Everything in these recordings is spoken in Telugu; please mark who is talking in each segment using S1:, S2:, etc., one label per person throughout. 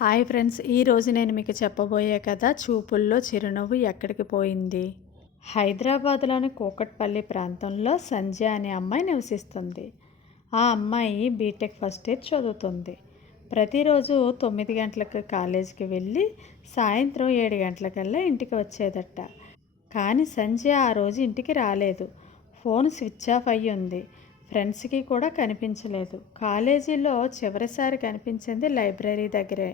S1: హాయ్ ఫ్రెండ్స్ ఈరోజు నేను మీకు చెప్పబోయే కథ చూపుల్లో చిరునవ్వు ఎక్కడికి పోయింది? హైదరాబాద్లోని కూకట్పల్లి ప్రాంతంలో సంధ్య అనే అమ్మాయి నివసిస్తుంది. ఆ అమ్మాయి బీటెక్ ఫస్ట్ ఇయర్ చదువుతుంది. ప్రతిరోజు తొమ్మిది గంటలకు కాలేజీకి వెళ్ళి సాయంత్రం ఏడు గంటలకల్లా ఇంటికి వచ్చేదట. కానీ సంధ్య ఆ రోజు ఇంటికి రాలేదు. ఫోన్ స్విచ్ ఆఫ్ అయ్యి ఉంది ఫ్రెండ్స్కి కూడా కనిపించలేదు. కాలేజీలో చివరిసారి కనిపించింది లైబ్రరీ దగ్గరే.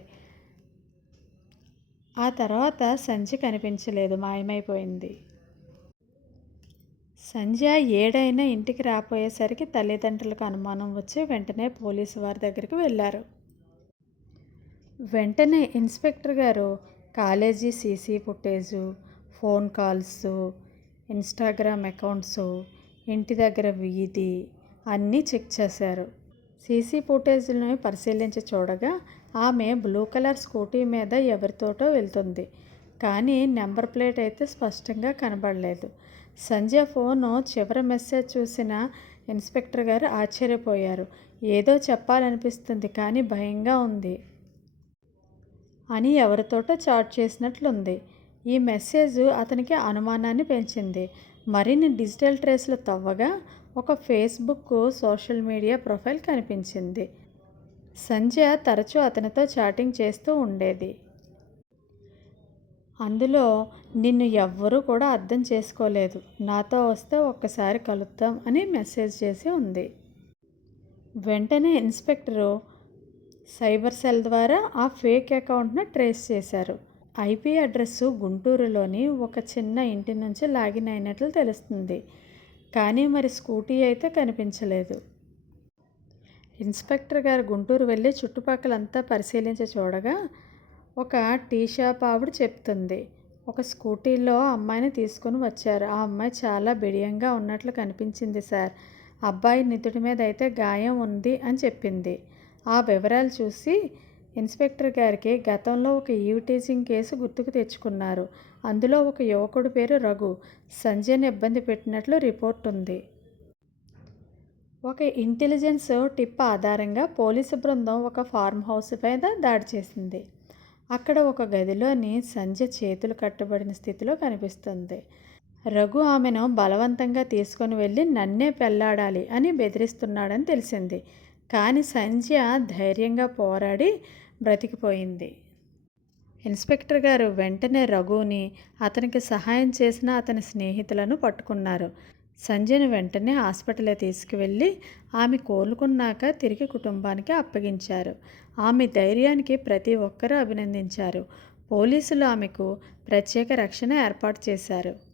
S1: ఆ తర్వాత సంజయ్ కనిపించలేదు మాయమైపోయింది. సంధ్య ఏడైనా ఇంటికి రాపోయేసరికి తల్లిదండ్రులకు అనుమానం వచ్చి వెంటనే పోలీసు వారి దగ్గరికి వెళ్ళారు. వెంటనే ఇన్స్పెక్టర్ గారు college CC footage phone calls Instagram accounts ఇంటి దగ్గర వీధి అన్నీ చెక్ చేశారు. సీసీ ఫుటేజ్లను పరిశీలించి చూడగా ఆమె బ్లూ కలర్ స్కూటీ మీద ఎవరితోటో వెళ్తుంది. కానీ నెంబర్ ప్లేట్ అయితే స్పష్టంగా కనబడలేదు. సంజయ్ ఫోను చివరి మెసేజ్ చూసిన ఇన్స్పెక్టర్ గారు ఆశ్చర్యపోయారు. ఏదో చెప్పాలనిపిస్తుంది కానీ భయంగా ఉంది. అని ఎవరితోటో చాట్ చేసినట్లుంది. ఈ మెసేజ్ అతనికి అనుమానాన్ని పెంచింది. మరిన్ని డిజిటల్ ట్రేస్లు తవ్వగా ఒక ఫేస్బుక్ సోషల్ మీడియా ప్రొఫైల్ కనిపించింది. సంజయ తరచూ అతనితో చాటింగ్ చేస్తూ ఉండేది. అందులో నిన్ను ఎవ్వరూ కూడా అర్థం చేసుకోలేదు. నాతో వస్తే ఒక్కసారి కలుద్దాం అని మెసేజ్ చేసి ఉంది. వెంటనే ఇన్స్పెక్టరు సైబర్ సెల్ ద్వారా ఆ ఫేక్ అకౌంట్ను ట్రేస్ చేశారు. ఐపీ అడ్రస్ గుంటూరులోని ఒక చిన్న ఇంటి నుంచి లాగిన్ అయినట్లు తెలుస్తుంది. కానీ మరి స్కూటీ అయితే కనిపించలేదు. ఇన్స్పెక్టర్ గారు గుంటూరు వెళ్ళి చుట్టుపక్కలంతా పరిశీలించి చూడగా ఒక టీ షాప్ ఆవిడ చెప్తుంది. ఒక స్కూటీలో అమ్మాయిని తీసుకొని వచ్చారు. ఆ అమ్మాయి చాలా బిడియంగా ఉన్నట్లు కనిపించింది సార్. అబ్బాయి నిధుడి మీద అయితే గాయం ఉంది అని చెప్పింది. ఆ వివరాలు చూసి ఇన్స్పెక్టర్ గారికి గతంలో ఒక ఈవిటేజింగ్ కేసు గుర్తుకు తెచ్చుకున్నారు. అందులో ఒక యువకుడి పేరు రఘు. సంజయ్ని ఇబ్బంది పెట్టినట్లు రిపోర్ట్ ఉంది. ఒక ఇంటెలిజెన్స్ టిప్ ఆధారంగా పోలీసు బృందం ఒక ఫార్మ్ హౌస్ మీద దాడి చేసింది. అక్కడ ఒక గదిలోని సంజయ్ చేతులు కట్టబడిన స్థితిలో కనిపిస్తుంది. రఘు ఆమెను బలవంతంగా తీసుకొని వెళ్ళి నన్నే పెళ్ళాడాలి అని బెదిరిస్తున్నాడని తెలిసింది. కానీ సంధ్య ధైర్యంగా పోరాడి బ్రతికిపోయింది. ఇన్స్పెక్టర్ గారు వెంటనే రఘుని అతనికి సహాయం చేసిన అతని స్నేహితులను పట్టుకున్నారు. సంజయ్ను వెంటనే హాస్పిటల్లో తీసుకువెళ్ళి ఆమె కోలుకున్నాక తిరిగి కుటుంబానికి అప్పగించారు. ఆమె ధైర్యానికి ప్రతి ఒక్కరూ అభినందించారు. పోలీసులు ఆమెకు ప్రత్యేక రక్షణ ఏర్పాటు చేశారు.